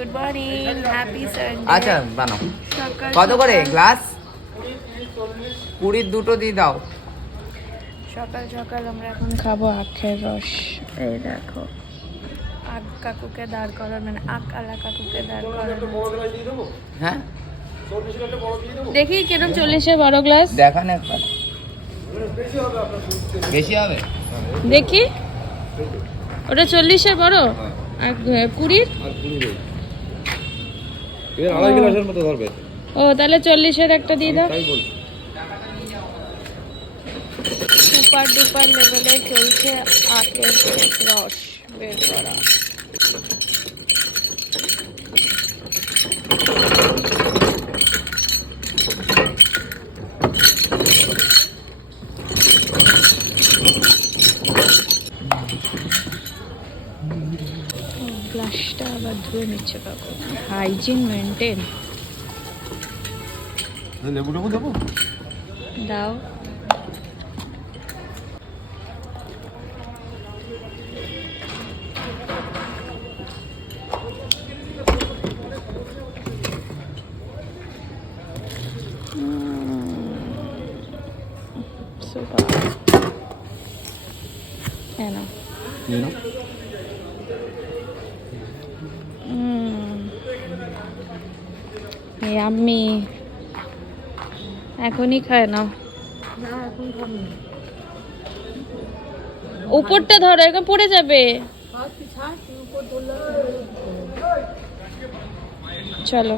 Good morning, happy Sunday. আচ্ছা বানাও। সকাল কত করে সকাল- গ্লাস? 20 দুটো দিয়ে দাও। সকাল সকাল আমরা এখন খাবো আখের রস। এই দেখো, আখ কাকুকে দাঁড় করানো, মানে আখ আলা কাকুকে দাঁড় করানো। হ্যাঁ দেখি কিরম 40-এর বড় গ্লাস দেখান একবার। বেশি হবে? দেখি, ওটা 40-এর বড় আর 20-র। আড়াই গ্লাসের মতো ধরবে। ও তাহলে 40-এর একটা দিয়ে দাও। তাই বলছি। সুপার ডুপার লেভেলে চলছে আখের রস বের করা। গ্লাসটা আবার ধুয়ে নিচ্ছে কাকু, হাইজিন মেনটেন। লেবু টেবু দেবো? দাও। সুপার। হ্যাঁ না, ইয়াম্মি। এখনই খায় না, উপরটা ধরো, এখন পড়ে যাবে। চলো।